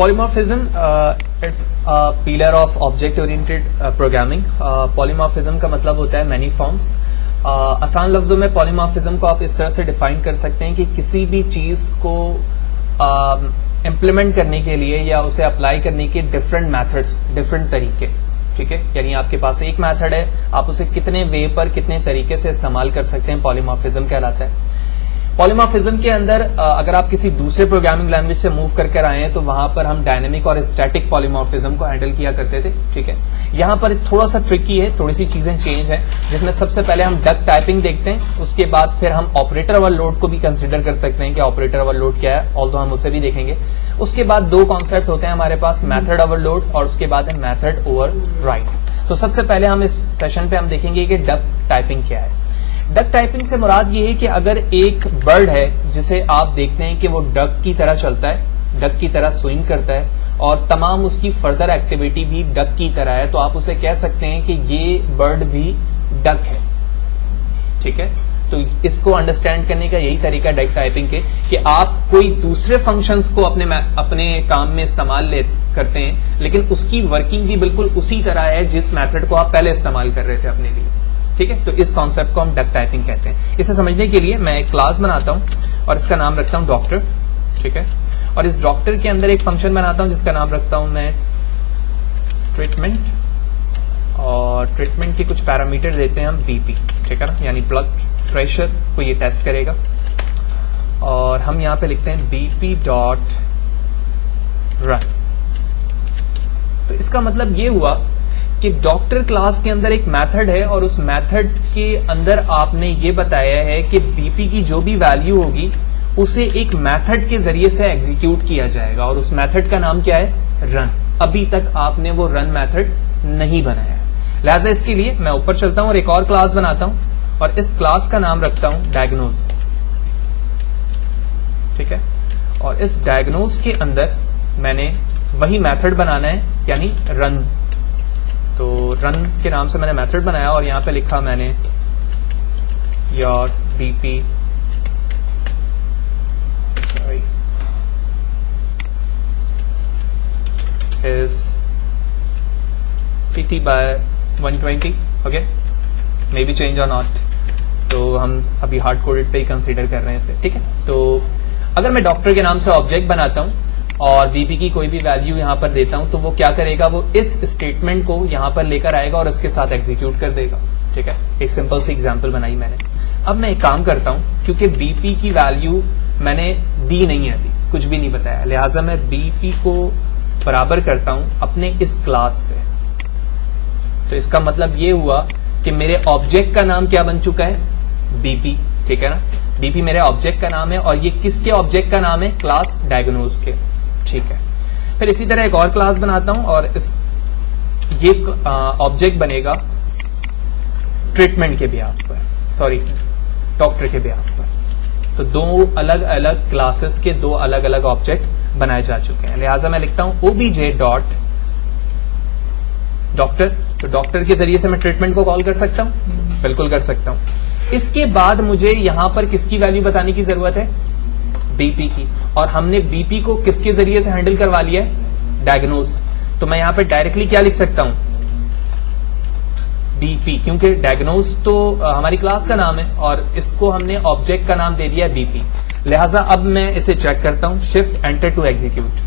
Polymorphism, it's a pillar of object-oriented programming. Polymorphism کا مطلب ہوتا ہے many forms. آسان لفظوں میں polymorphism کو آپ اس طرح سے ڈیفائن کر سکتے ہیں کہ کسی بھی چیز کو امپلیمنٹ کرنے کے لیے یا اسے اپلائی کرنے کے ڈفرینٹ میتھڈس، ڈفرینٹ طریقے. ٹھیک ہے، یعنی آپ کے پاس ایک میتھڈ ہے، آپ اسے کتنے وے پر کتنے طریقے سے استعمال کر سکتے ہیں، پالیمارفزم کہلاتا ہے. پالیمارفزم کے اندر اگر آپ کسی دوسرے پروگرامنگ لینگویج سے موو کر کر آئے ہیں تو وہاں پر ہم ڈائنامک اور اسٹیٹک پالیمارفزم کو ہینڈل کیا کرتے تھے. ٹھیک ہے، یہاں پر تھوڑا سا ٹرکی ہے، تھوڑی سی چیزیں چینج ہیں، جس میں سب سے پہلے ہم ڈک ٹائپنگ دیکھتے ہیں، اس کے بعد پھر ہم آپریٹر اوور لوڈ کو بھی کنسیڈر کر سکتے ہیں کہ آپریٹر اوور لوڈ کیا ہے، آلدو ہم اسے بھی دیکھیں گے. اس کے بعد دو کانسیپٹ ہوتے ہیں ہمارے پاس، میتھڈ اوور لوڈ اور اس کے بعد ہے میتھڈ اوور رائٹ. تو سب سے پہلے ہم اس سیشن پہ ہم دیکھیں گے کہ ڈک ٹائپنگ کیا ہے. ڈک ٹائپنگ سے مراد یہ ہے کہ اگر ایک برڈ ہے جسے آپ دیکھتے ہیں کہ وہ ڈک کی طرح چلتا ہے، ڈک کی طرح سوئنگ کرتا ہے اور تمام اس کی فردر ایکٹیویٹی بھی ڈک کی طرح ہے، تو آپ اسے کہہ سکتے ہیں کہ یہ برڈ بھی ڈک ہے. ٹھیک ہے، تو اس کو انڈرسٹینڈ کرنے کا یہی طریقہ ڈک ٹائپنگ کے کہ آپ کوئی دوسرے فنکشنز کو اپنے کام میں استعمال کرتے ہیں، لیکن اس کی ورکنگ بھی بالکل اسی طرح ہے جس میتھڈ کو آپ پہلے استعمال کر رہے تھے اپنے لیے. ٹھیک ہے، تو اس کانسیپٹ کو ہم ڈک ٹائپنگ کہتے ہیں. اسے سمجھنے کے لیے میں ایک کلاس بناتا ہوں اور اس کا نام رکھتا ہوں ڈاکٹر. ٹھیک ہے، اور اس ڈاکٹر کے اندر ایک فنکشن بناتا ہوں جس کا نام رکھتا ہوں میں ٹریٹمنٹ، اور ٹریٹمنٹ کے کچھ پیرامیٹر دیتے ہیں ہم بی پی. ٹھیک ہے نا، یعنی بلڈ پریشر کو یہ ٹیسٹ کرے گا، اور ہم یہاں پہ لکھتے ہیں بی پی ڈاٹ رن. تو اس کا مطلب یہ ہوا کہ ڈاکٹر کلاس کے اندر ایک میتھڈ ہے اور اس میتھڈ کے اندر آپ نے یہ بتایا ہے کہ بی پی کی جو بھی ویلیو ہوگی اسے ایک میتھڈ کے ذریعے سے ایگزیکیوٹ کیا جائے گا، اور اس میتھڈ کا نام کیا ہے؟ رن. ابھی تک آپ نے وہ رن میتھڈ نہیں بنایا، لہذا اس کے لیے میں اوپر چلتا ہوں اور ایک اور کلاس بناتا ہوں اور اس کلاس کا نام رکھتا ہوں ڈائگنوز. ٹھیک ہے، اور اس ڈائگنوز کے اندر میں نے وہی میتھڈ بنانا ہے، یعنی رن. تو رن کے نام سے میں نے میتھڈ بنایا اور یہاں پہ لکھا میں نے your B P is 50 by 120. Okay, may be change اور ناٹ، تو ہم ابھی ہارڈ کوڈڈ پہ ہی کنسیڈر کر رہے ہیں اسے. ٹھیک ہے، تو اگر میں ڈاکٹر کے نام سے آبجیکٹ بناتا ہوں اور بی پی کی کوئی بھی ویلیو یہاں پر دیتا ہوں تو وہ کیا کرے گا؟ وہ اس اسٹیٹمنٹ کو یہاں پر لے کر آئے گا اور اس کے ساتھ ایگزیکیوٹ کر دے گا. ٹھیک ہے، ایک سمپل سی ایگزامپل بنائی میں نے. اب میں ایک کام کرتا ہوں، کیونکہ بی پی کی ویلیو میں نے دی نہیں ہے، ابھی کچھ بھی نہیں بتایا، لہٰذا میں بی پی کو برابر کرتا ہوں اپنے اس کلاس سے. تو اس کا مطلب یہ ہوا کہ میرے آبجیکٹ کا نام کیا بن چکا ہے؟ B P. ٹھیک ہے نا، بی پی میرے آبجیکٹ کا نام ہے اور یہ کس کے آبجیکٹ کا نام ہے؟ کلاس ڈائگنوز کے. ٹھیک ہے، پھر اسی طرح ایک اور کلاس بناتا ہوں اور یہ آبجیکٹ بنے گا ٹریٹمنٹ کے بیہاف پر، سوری ڈاکٹر کے بیہاف پر. تو دو الگ الگ کلاسز کے دو الگ الگ آبجیکٹ بنائے جا چکے ہیں، لہٰذا میں لکھتا ہوں O B J dot doctor. تو ڈاکٹر کے ذریعے سے میں ٹریٹمنٹ کو کال کر سکتا ہوں، بالکل کر سکتا ہوں. اس کے بعد مجھے یہاں پر کس کی ویلیو بتانے کی ضرورت ہے؟ بی پی کی، اور ہم نے بی پی کو کس کے ذریعے سے ہینڈل کروا لیا ہے؟ ڈائگنوز. تو میں یہاں پہ ڈائریکٹلی کیا لکھ سکتا ہوں؟ بی پی، کیونکہ ڈائگنوز تو ہماری کلاس کا نام ہے اور اس کو ہم نے آبجیکٹ کا نام دے دیا بی پی. لہذا اب میں اسے چیک کرتا ہوں، shift enter to execute.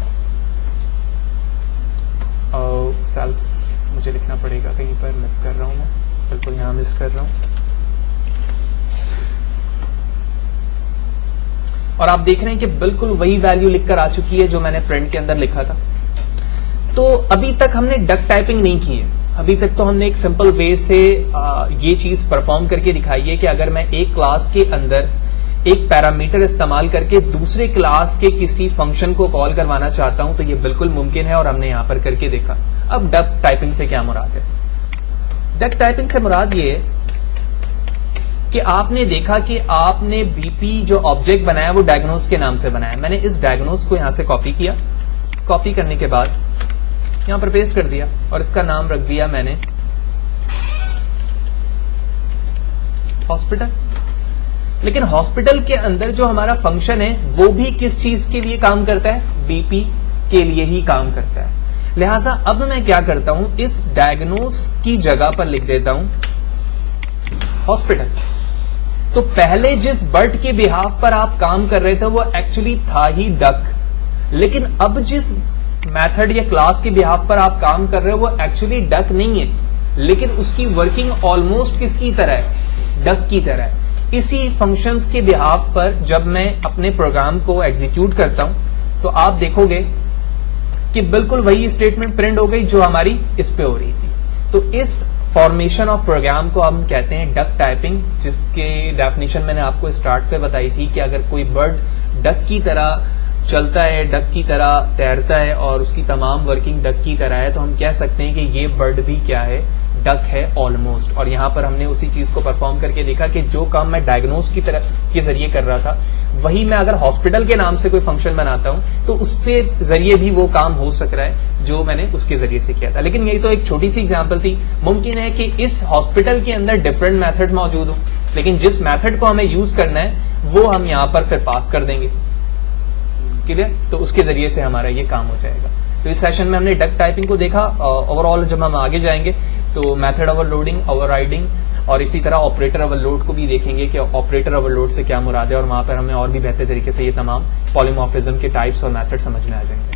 Self مجھے لکھنا پڑے گا، کہیں پر مس کر رہا ہوں میں، بالکل یہاں مس کر رہا ہوں. اور آپ دیکھ رہے ہیں کہ بالکل وہی ویلیو لکھ کر آ چکی ہے جو میں نے پرنٹ کے اندر لکھا تھا. تو ابھی تک ہم نے ڈک ٹائپنگ نہیں کی ہے، ابھی تک تو ہم نے ایک سمپل وے سے یہ چیز پرفارم کر کے دکھائی ہے کہ اگر میں ایک کلاس کے اندر ایک پیرامیٹر استعمال کر کے دوسرے کلاس کے کسی فنکشن کو کال کروانا چاہتا ہوں تو یہ بالکل ممکن ہے اور ہم نے یہاں پر کر کے دیکھا. اب ڈک ٹائپنگ سے کیا مراد ہے؟ ڈک ٹائپنگ سے مراد یہ ہے کہ آپ نے دیکھا کہ آپ نے بی پی جو آبجیکٹ بنایا وہ ڈائگنوز کے نام سے بنایا. میں نے اس ڈائگنوز کو یہاں سے کاپی کیا، کاپی کرنے کے بعد یہاں پر پیسٹ کر دیا اور اس کا نام رکھ دیا میں نے ہاسپٹل. لیکن ہاسپٹل کے اندر جو ہمارا فنکشن ہے وہ بھی کس چیز کے لیے کام کرتا ہے؟ بی پی کے لیے ہی کام کرتا ہے. لہذا اب میں کیا کرتا ہوں, اس ڈائگنوز کی جگہ پر لکھ دیتا ہوں ہاسپٹل. تو پہلے جس برڈ کے بہاف پر آپ کام کر رہے تھے وہ ایکچولی تھا ہی ڈک, لیکن اب جس میتھڈ یا کلاس کے بہاف پر آپ کام کر رہے ہو وہ ایکچولی ڈک نہیں ہے, لیکن اس کی ورکنگ آلموسٹ کس کی طرح ہے, ڈک کی طرح ہے. اسی فنکشنز کے بہاف پر جب میں اپنے پروگرام کو ایگزیکیوٹ کرتا ہوں تو آپ دیکھو گے کہ بالکل وہی اسٹیٹمنٹ پرنٹ ہو گئی جو ہماری اس پہ ہو رہی تھی. تو اس فارمیشن آف پروگرام کو ہم کہتے ہیں ڈک ٹائپنگ, جس کے ڈیفینیشن میں نے آپ کو اسٹارٹ پہ بتائی تھی کہ اگر کوئی برڈ ڈک کی طرح چلتا ہے, ڈک کی طرح تیرتا ہے اور اس کی تمام ورکنگ ڈک کی طرح ہے, تو ہم کہہ سکتے ہیں کہ یہ برڈ بھی کیا ہے, ڈک ہے آلموسٹ. اور یہاں پر ہم نے اسی چیز کو پرفارم کر کے دیکھا کہ جو کام میں ڈائگنوز کی طرح کے ذریعے کر رہا تھا وہی میں اگر ہاسپٹل کے نام سے کوئی فنکشن بناتا ہوں تو اس کے ذریعے بھی وہ کام ہو سک رہا ہے جو میں نے اس کے ذریعے سے کیا تھا. لیکن یہ تو ایک چھوٹی سی ایگزامپل تھی. ممکن ہے کہ اس ہاسپٹل کے اندر ڈفرنٹ میتھڈ موجود ہوں, لیکن جس میتھڈ کو ہمیں یوز کرنا ہے وہ ہم یہاں پر پھر پاس کر دیں گے. کلیئر؟ تو اس کے ذریعے سے ہمارا یہ کام ہو جائے گا. تو اس سیشن میں ہم نے ڈک ٹائپنگ کو دیکھا. اوور آل جب ہم آگے جائیں گے تو method over loading, over riding اور اسی طرح آپریٹر اوور لوڈ کو بھی دیکھیں گے کہ آپریٹر اوور لوڈ سے کیا مراد ہے, اور وہاں پر ہمیں اور بھی بہتر طریقے سے یہ تمام پالیمورفزم کے ٹائپس اور میتھڈ سمجھ میں آ جائیں گے.